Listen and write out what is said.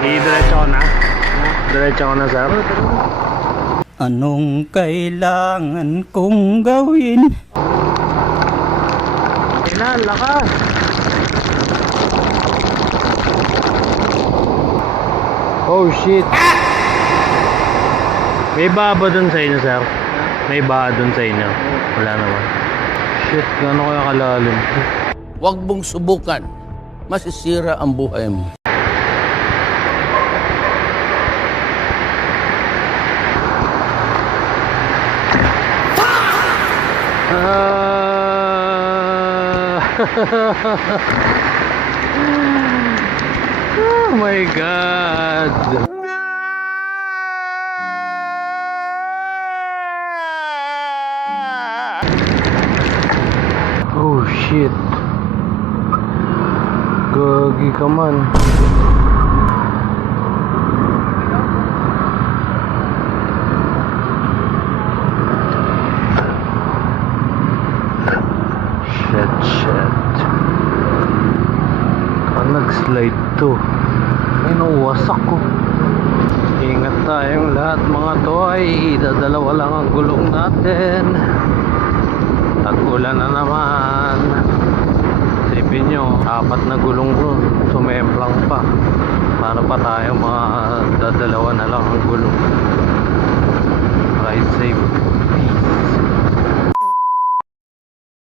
Diretso ko na. Diretso ko na, sir. Anong kailangan kong gawin? Kailan, lakas. Oh shit. May baba dun sa inyo, sir? May baba dun sa inyo? Wala naman. Shit, gano'n kaya kalalim? Huwag mong subukan. Masisira ang buhay mo. Oh my God. Oh shit. Gagi ka man. Shit. Nag-slide to. Ay, nawasak ko. Ingat tayong lahat mga toy. Dadalawa lang ang gulong natin. Tag-ulan na naman. Isipin nyo, 4 na gulong ko. Sumemplang pa. Para pa tayo mga dadalawa na lang ang gulong. Ride safe.